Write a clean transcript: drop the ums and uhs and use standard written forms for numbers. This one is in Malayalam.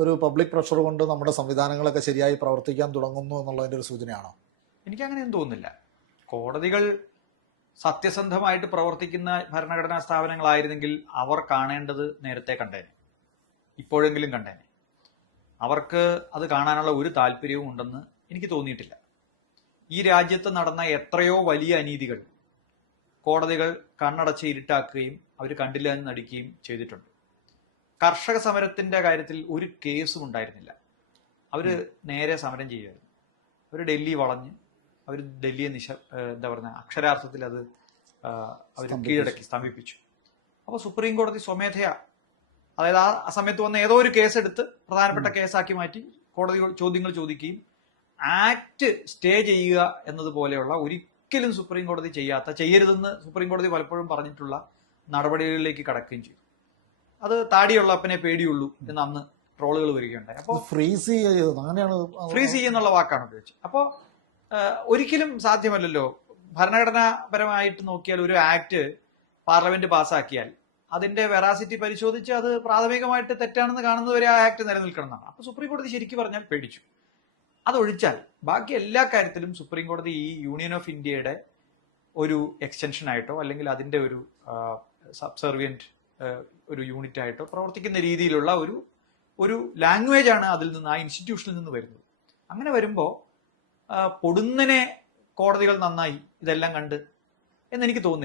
ഒരു പബ്ലിക് പ്രഷർ കൊണ്ട് നമ്മുടെ സംവിധാനങ്ങളൊക്കെ ശരിയായി പ്രവർത്തിക്കാൻ തുടങ്ങുന്നു എന്നുള്ളതിൻ്റെ ഒരു സൂചനയാണോ? എനിക്കങ്ങനെയൊന്നും തോന്നുന്നില്ല. കോടതികൾ സത്യസന്ധമായിട്ട് പ്രവർത്തിക്കുന്ന ഭരണഘടനാ സ്ഥാപനങ്ങളായിരുന്നെങ്കിൽ അവർ കാണേണ്ടത് നേരത്തെ കണ്ടേനെ, ഇപ്പോഴെങ്കിലും കണ്ടേനെ. അവർക്ക് അത് കാണാനുള്ള ഒരു താല്പര്യവും ഉണ്ടെന്ന് എനിക്ക് തോന്നിയിട്ടില്ല. ഈ രാജ്യത്ത് നടന്ന എത്രയോ വലിയ അനീതികൾ കോടതികൾ കണ്ണടച്ച് ഇരുട്ടാക്കുകയും അവർ കണ്ടില്ല എന്ന് നടിക്കുകയും ചെയ്തിട്ടുണ്ട്. കർഷക സമരത്തിന്റെ കാര്യത്തിൽ ഒരു കേസും ഉണ്ടായിരുന്നില്ല. അവര് നേരെ സമരം ചെയ്യുമായിരുന്നു. അവർ ഡൽഹി വളഞ്ഞ് അവർ ഡൽഹിയെ എന്താ പറയുക, അക്ഷരാർത്ഥത്തിൽ അത് അവർ കീഴടക്കി, സ്തംഭിപ്പിച്ചു. അപ്പോൾ സുപ്രീം കോടതി സ്വമേധയാ, അതായത് ആ സമയത്ത് വന്ന ഏതോ ഒരു കേസെടുത്ത് പ്രധാനപ്പെട്ട കേസാക്കി മാറ്റി കോടതി ചോദ്യങ്ങൾ ചോദിക്കുകയും ആക്ട് സ്റ്റേ ചെയ്യുക എന്നതുപോലെയുള്ള ഒരിക്കലും സുപ്രീം കോടതി ചെയ്യരുതെന്ന് സുപ്രീം കോടതി പലപ്പോഴും പറഞ്ഞിട്ടുള്ള നടപടികളിലേക്ക് കടക്കുകയും ചെയ്തു. അത് താടിയുള്ളപ്പനെ പേടിയുള്ളൂ എന്ന് അന്ന് ട്രോളുകൾ വരികയുണ്ടായി. അപ്പോൾ ഫ്രീസ് ചെയ്യുന്നുള്ള വാക്കാണ് ഉപയോഗിച്ചത്. അപ്പോൾ ഒരിക്കലും സാധ്യമല്ലല്ലോ. ഭരണഘടനാപരമായിട്ട് നോക്കിയാൽ ഒരു ആക്ട് പാർലമെന്റ് പാസ്സാക്കിയാൽ അതിന്റെ വെറാസിറ്റി പരിശോധിച്ച് അത് പ്രാഥമികമായിട്ട് തെറ്റാണെന്ന് കാണുന്നവരെ ആ ആക്ട് നിലനിൽക്കണം എന്നാണ്. അപ്പൊ സുപ്രീം കോടതി ശരിക്കും പറഞ്ഞാൽ പേടിച്ചു. അതൊഴിച്ചാൽ ബാക്കി എല്ലാ കാര്യത്തിലും സുപ്രീം കോടതി ഈ യൂണിയൻ ഓഫ് ഇന്ത്യയുടെ ഒരു എക്സ്റ്റൻഷൻ ആയിട്ടോ അല്ലെങ്കിൽ അതിന്റെ ഒരു സബ്സർവിയന്റ് ഒരു യൂണിറ്റ് ആയിട്ടോ പ്രവർത്തിക്കുന്ന രീതിയിലുള്ള ഒരു ലാംഗ്വേജ് ആണ് അതിൽ നിന്ന്, ആ ഇൻസ്റ്റിറ്റ്യൂഷനിൽ നിന്ന് വരുന്നത്. അങ്ങനെ വരുമ്പോൾ പൊടുന്നനെ കോടതികൾ നന്നായി ഇതെല്ലാം കണ്ട് എന്നെനിക്ക് തോന്നുന്നില്ല.